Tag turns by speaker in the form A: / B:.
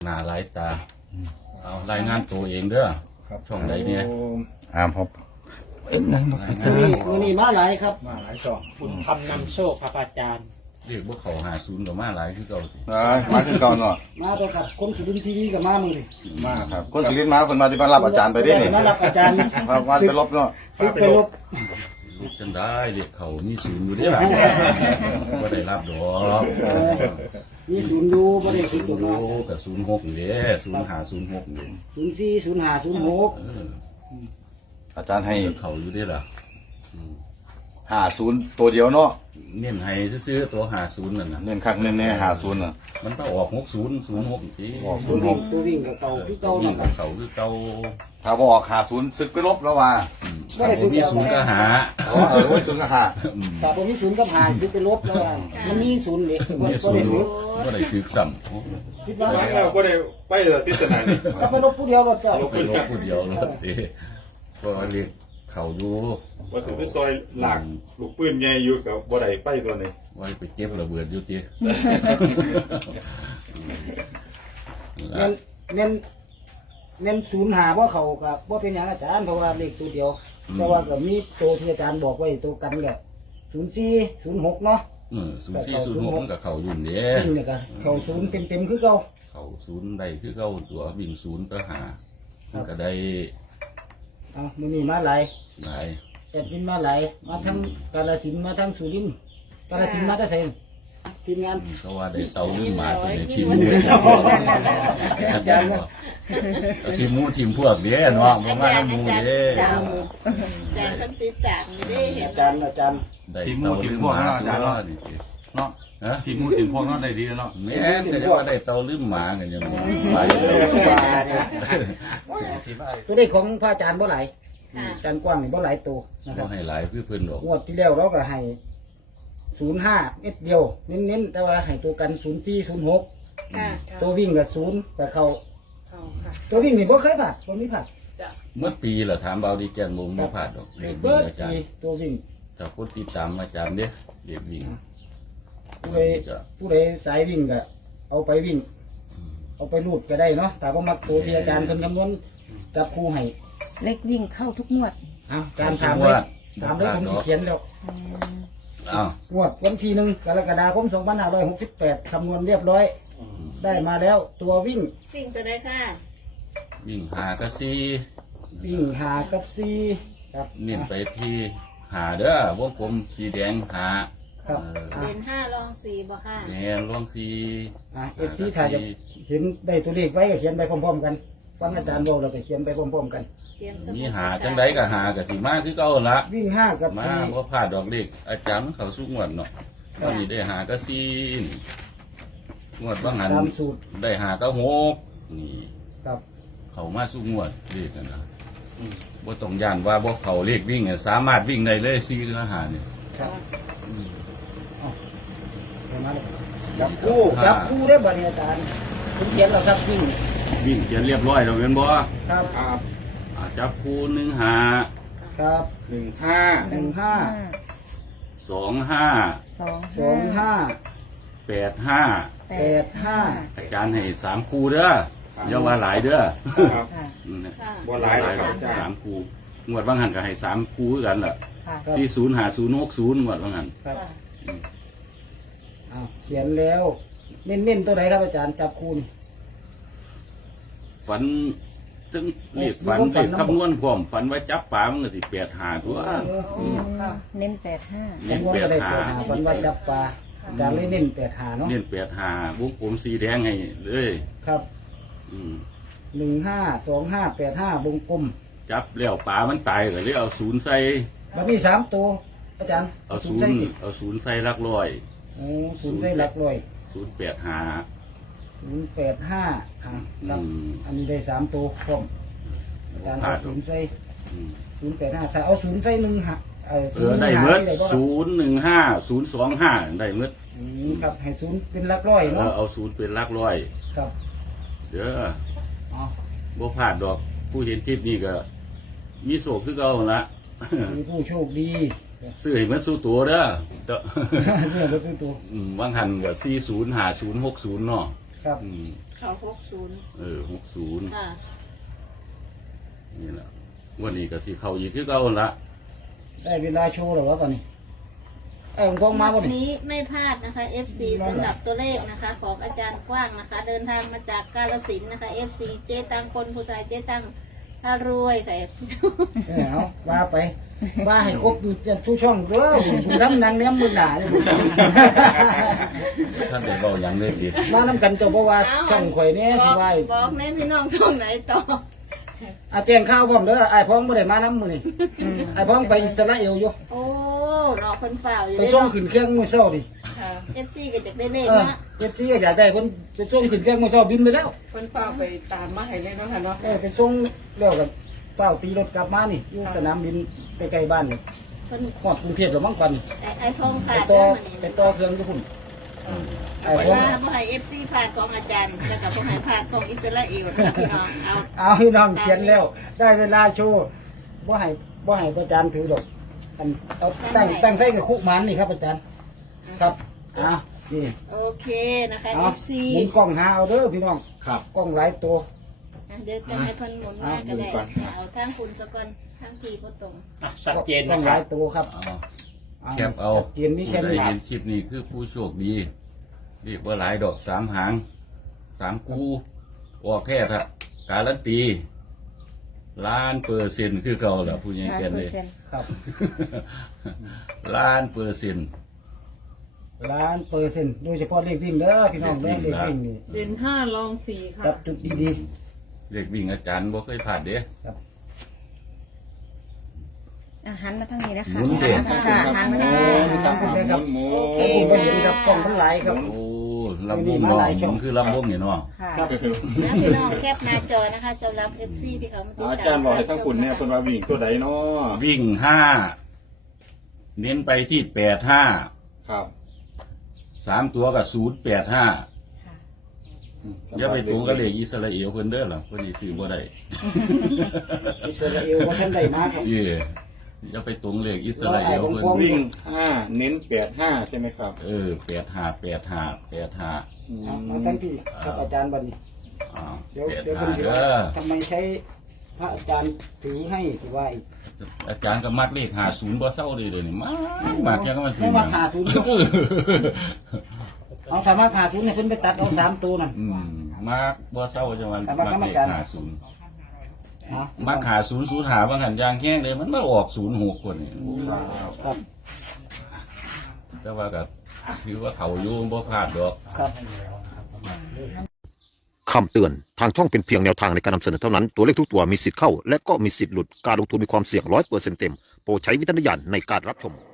A: หน้าหลายตาเอารายงานตัวเองเด้อช่องไหนเนี่ย
B: ครับ
C: วันนี้มาหลายครับ
D: มาหลายช่อง
E: คุณทำนำโชคครับอาจารย์
A: เรียกว่าเขา50กับมาหลายคือเก่าสิ
B: มาขึ้นก่อนเนาะ
C: มาไปครับคนสุรินทร์ทีวีกับมามือดิ
D: มาครับ
B: คนสิรินมาคนมาที่มารับอาจารย์ไปได้นี่
C: มารับอาจารย์
B: มาไปลบเนาะ
C: ซื้อไปลบ
A: ลูกจังได้เรียกเขามีศูนย์อยู่เด้อล่ะก็ได้รับดอก
C: มีศูนย์อยู่บ่ได้ศูนย์
A: ดู
C: ตัวน้อย
A: กับ06เด้0506เด้
C: 04 05 06
B: อาจารย์ให้
A: เขาอยู่เด้อล่ะ
B: 50ตัวเดียวเนาะ
A: เน้นให้ซื้อๆตัว50นั่นน่ะ
B: เน้นคักเน้น50น่ะ
A: มันต้องออก60 06สิ
B: ออก
C: ตัววิ่งกับเก่าคือเก่า
A: วิ่
C: นั่
A: ง
C: น
A: กับเขาคือเก่า
B: ถ้าบ่ออก50ศึกไปลบแล้วว่า
A: ถ้าบ่มีศูนย์ก็หา
B: โอ้ยศูนย์ก็หา
C: แต่ผมมีศูนย์กับหาซื้อไปลบแล้วว่ามันมีศูนย์นี่บ่
A: มี
C: ได้
A: ศูนย์
C: ซื้อ
A: ก็ได้ซื้อซ้ำ
C: คิดว่า
D: หลังแล้วก็ได้ไปพิจารณานี่
C: ก็ไปลบผู้เดียวรถเจ้า
A: ไปลบผู้เดียวแล้วเด้ก็เรียกเขาดู
D: ว่าสิไปซอยหลักลูกปืนใหญ่อยู่กับบ่ได้ไปตัวนี้
A: ไว้ไปเก็บระเบิดอยู่ติ
C: เน้นศูนย์หาว่าเขากับว่าเป็นอย่างอาจารย์เพราะว่าเลขตัวเดียวเพราะว่าก็มีตัวที่อาจารย์บอกไว้ตัวกันแหละ04 06เนาะ
A: 0406มันก็เข้ารุ่นเด้
C: วิ่งเนี่ยก็เขาศูนย์เต็มคือเก่า
A: เข้าศูนย์ได้คือเก่าตัววิ่งศูนย์ก็หามันก็ได้
C: เอามื้อนี้มาหลาย
A: หลาย
C: แอดมินมาหลายมาทั้งกาฬสินธุ์มาทั้งสุรินทร์กาฬสินธุ์มาแต่ไสนทีมงาน
A: เพราะว่าได้เตาลืมหมาตัวนี้ทีม
C: อาจารย์ก็
A: ทีมหมู่ทีมพวกเด้เนาะบ่มาทั้งหมู่เด้
F: แต่คนติดตามไม่ได้เห็น
C: อาจารย์
A: ได้เตาลืมหมาตัวเนาะ
B: เนาะ
A: ฮะ
B: ทีมมูทีมพวกเนาะได้ดีเนาะ
A: แม่นก็จะว่าได้เตาลืมหมากันยังไปเลย
C: ตัวเลขของพระอาจารย์บ่หลาย
F: ค่ะ
C: อาจารย์กว้างนี่บ่หลายตัวนะค
A: บ่
C: รับ
A: ให้หลายคือเพิ่นดอก
C: งวดที่แล้วเราก็ให้05เม็ดเดียวเน้นๆแต่ว่าให้ตัวกัน04 06
F: ค่ะ
C: ตัววิ่งกับ0แต่เขา
F: เขาค่ะ
C: ตัววิ่งนี่บ่เคยผ่านบ่มีผ่าน
A: เมื่อปีละถามเบาดีแกนบ่บ่พลาดดอกเด็กวิ่
C: เบิ
A: ง
C: ด
A: อาจาร
C: ปี
A: ย์
C: ตัววิ่ง
A: ถ้าคนติดตามอาจารย์เด้เด็กวิ่ง
C: ผู้ใดสายวิ่งก็เอาไปวิ่ง เอาไปรูดก็ได้เนาะแต่ว่ามักตัวที่อาจารย์เพิ่นคำนวณจับคู่ให้
G: เล็กยิ่งเข้าทุกงวด
C: เอาการถามเลยถามเลยผมสิเขียนแล้ว
A: อ้าว
C: งวดวันที่1กรกฎาคม2568คำนวณเรียบร้อย ได้มาแล้วตัววิ่ง
F: สิ่งตัวใดค่ะ
A: วิ่งหาก็ซี
C: วิ่งหากับ4ครับ
A: เน้นไปที่หาเด้อวงกลมสีแดงหา
C: ครับ
F: เด่น5รอง4บ่ค่ะ
A: แดงรวงสี
C: FC ถ้าจะเห็นได้ตัวเลขไว้ก็เขียนไปพร้อมๆกันฟังอาจารย์บอกเราก็เขียนไปพร้อมๆกัน
F: เตรียมสมุด
A: มีหาจังไดก็หาก็สิมาคือเก่าละ
C: วิ่ง5กับ
A: มาบ่พลาดดอกเล็กอาจารย์เขาสู้งวดเนาะตอนนี้ได้หาก็ซีงวดบางหัน
C: ตามสูตร
A: ได้หาก็หกนี่
C: ครับ
A: เขามาสู้งวดเลขกันนะบ่ต้องย่านว่าบ่เขาเลขวิ่งเนี่ยสามารถวิ่งได้เลยซีหรือหาเนี่ย
C: ครับเอามาเลยจับคู่ได้บ่เนี่ยอาจารย์ผมเขียนแล้วครับวิ่ง
A: วิ่งเขียนเรียบร้อยแล้วเป็นบ่
C: ครับ
D: ครับ
A: จับคู่1
C: ครับ
D: 15
C: 15
A: 2 5
C: 25
A: 8 5
C: 85
A: อาจารย์ให้3คู่เด้ออย่าว่าหลายเด้อ
D: ครับ
G: ค่ะ
F: ค่ะ
D: บ่หลายหรอกครับอาจารย์
A: สามคู่งวดบางหันก็ให้3คู่คือกันล่ะ
G: ค่ะ
C: ครับ
A: 40 50 60งวดบางหัน
C: ครับเอาเขียนแล้ว เน้นๆตัวไหนครับอาจารย์จับคูณ
A: ฝันถึงเรียกฝันเรียกคำนวณพร้อมฝันไว้จับปลามันก็สิ8 5ตัว
G: เน้น85
A: เน้น
C: ว่าได้ตัวหา
A: 8
C: ฝันว่าจับปลาอาจารย์เลยเน้น8หา
A: 5
C: เนาะ
A: เน้น8 5วงกลมสีแดงให้เลย
C: ครับ
A: อืม
C: 15 25 85วงกลม
A: จับแล้วปลามันตายก็เลยเอาศูนย์ใส่
C: แล้วมี3ตัวอาจารย์
A: เอาศูน
C: ใส่
A: ย์
C: อีก
A: เอาศูนย์ใส่หลักร้อย
C: โอ้ศูนย์ใส่หลักร้อย
A: 085
C: 085ครับ อันนี้ได้3ตัวพร้อมอาจารย์เอาศูนย์ใส่
A: อืม
C: 085ถ้าเอาศูนย์ใส่1หา
A: ได้เมื่อ
C: ได้บ่ครับ
A: 015 025ได้เมื่อ
C: ครับให้ศูนย์เป็นหลักร้อยเนาะ
A: เอาศูนย์เป็นหลักร้อย
C: ครับ
A: เด้อ
C: อ๋อ
A: บ่พลาดดอกผู้เห็นคลิปนี้ก็มีโศกคือเก่าหั่นละ
C: มีผู้โชคดี
A: ซื้อให้มันสู้ตัวเด้อแต่
C: เรื่องรถตู้ตัว
A: บางหันก็40 50 60เนาะ
C: ครับ
A: อืม
F: เขา60
A: 60
F: ค่ะ
A: นี่แหละวันนี้ก็สิเข้าอีกคือเก่าหั่นละ
C: ได้เวลาโชว์แล้ววะตอนนี้ผมกองมาบ่
F: วัน
C: นี่
F: นี้ไม่พลาดนะคะ FC สำหรับตัวเลขนะคะ ของอาจารย์กว้างนะคะ เดินทางมาจากกาฬสินธุ์นะคะ FC เจ๊ตังคนผู้ไทยเจ๊ตังถ้ารวยค่ะ
C: เอาว่าไปว่าให้ครบอยู่ทุกช่องเด้อผู้นำนางเลี้ยงมือหนาเนี่ย
A: ท่านได้เว้าหยังเลยดิ
C: มานำกันเจ้าบ่ว่าช่องข่อยเนี่ยสิว่า
F: บอกแม่พี่น้องช่องไหนต่อ
C: แจ้งข่าวพร้อมเด้อไอ้พ้องบ่ได้มานำมื้อนี้ไอ้พ้องไปอิสราเอลอยู่
F: โอ้รอคนฝ่าวอยู่
C: ไป
F: เลย
C: ส่ง
F: เนาะ
C: ขึ้นเครื่องมื้อเช้านี่
F: FC ก็จะได้เลข
C: เออ
F: นะ
C: เจ็บที่ก็อยากได้เพิ่นไปส่งขึ้นเครื่องมื้อเช้าบินไปแล้ว
H: เพิ่นฟ้าไปตามมาให้เลยเนาะค่ะเนาะ
C: ไปส่งแล้วก็เฝ้าตีรถกลับมานี่อยู่สนามบินใกล้ๆบ้านนี่
F: เพิ่น
C: ฮอดกรุงเทพแล้วมั้งกัน
F: ไอ้ทองขา
C: ไป
F: ด
C: ต่อ
F: เด้อมันนี่
C: ไปต่อเครื่องอยู่พุ่นไอ้
F: ไป
C: พ้อง
F: ว่าบ่ให้ FC พลาดของอาจารย์แล้วก็บ่ให้พลาดของอิสราเอลนะพี่น้องเอา
C: เอาให้น้องเขียนแล้ว ได้เวลาโชว์บ่ให้อาจารย์ถือดอกอันเอาตั้งใส่กับคุกมันนี่ครับอาจารย์ครับนี่
F: โอเคนะคะ
C: เอา
F: FC
C: หมุนกล้องหาเอาเด้อพี่น้อง
B: ครับ
C: กล้องหลายตัว
F: เดี๋ยวจะให้เพิ่นหมุนมาก็ได้เอาทางคุณสกอนทางพี่บ่ตรง
E: อ่ะชัดเจน
C: กล้
E: นะ
C: อง
E: ค
C: ห
E: รั
C: ลา
E: บ
C: ยตัวครับ
A: แคปเอา
C: เขียนนี่แค่
A: ผู้ใด
C: นี้
A: เห็นคลิปนี้คือผู้โชคดีเรียกว่าหลายดอก3 หาง 3 คู่ออกแค่ทะการันตี1,000,000%คือเก่าล่ะผู้ใหญ่แก่นเลย
C: ครับ
A: 1,000,000%
C: 1,000,000%โดยเฉพาะเลขวิ่งเด้อพี่น้องเด้อเลขวิ่งนี่
H: เด่น5รอง4ค่ะ
C: จับจุดดี
A: เด็กวิ่งอาจารย์บ่เคยผ่านเด้
G: หันมาทางนี้นะคะ
A: หมุนเด้
G: ค่ะหันมาทางนี้
C: ๆทำคุณเลยครับ
D: หมู
F: โอเค
C: ขอบคุณครับกล้องทั้งหลายครับ
A: โอ้ลำวงเนาะมันคือลำวงนี่เนาะ
G: ค่ะ
C: ครับ
F: นะพี่น้องแคปหน้าจอนะคะสำหรับ FC ที่เขามาติดตาม
D: อาจารย์บอกให้ทั้งคุณเนี่ยเพิ่นว่าวิ่งตัวใดเนาะ
A: วิ่ง5เน้นไปที่85
D: ครับ
A: 3 ตัวกับ085อย่าไปตัวกับเลขอิสราเอลเพิ่นเด้อล่ะเพิ่นสิซื้อบ่ได้
C: อิสราเอลว่าท่านใดมาครับ
A: เย่อย่าไปตรงเลขอิสราเอลเพิ่น
D: วิ่ง5เน้น85ใช่ไหมครับ
A: 85
C: เอาทั้งที่ครับอาจารย์บัดนี้
A: อ้าว
C: เดี๋ยวเป็น
A: 85
C: เดี๋ยว
A: เด้อ
C: ทำไมใช้พระอาจารย์ถือให้ถือว่าอีก
A: อาจารย์ก็มักเลข50บ่เศร้าเลยเดี๋ยวนี้มักจังก็มัน
C: ไม่มาขาดศูนย์เอาสามารถขาดศูนย์เนี่ยเพิ่นไปตัดเอา3ตัวนั่น
A: มักบ่เศร้าจังว่า
C: แต่ว่า
A: มัก
C: กรรม
A: เลข
C: การ
A: 50
C: เอา
A: มัก50 05บางหันยางแข้งเลยมันมาออก06คนนี่
C: ครับ
A: แต่ว่าก็ถือว่าเขาอยู่บ่พลาดดอก
C: ครับ
I: คำเตือน ทางช่องเป็นเพียงแนวทางในการนำเสนอเท่านั้น ตัวเลขทุกตัวมีสิทธิ์เข้า และก็มีสิทธิ์หลุด การลงทุนมีความเสี่ยง100%เต็ม โปรดใช้วิจารณญาณในการรับชม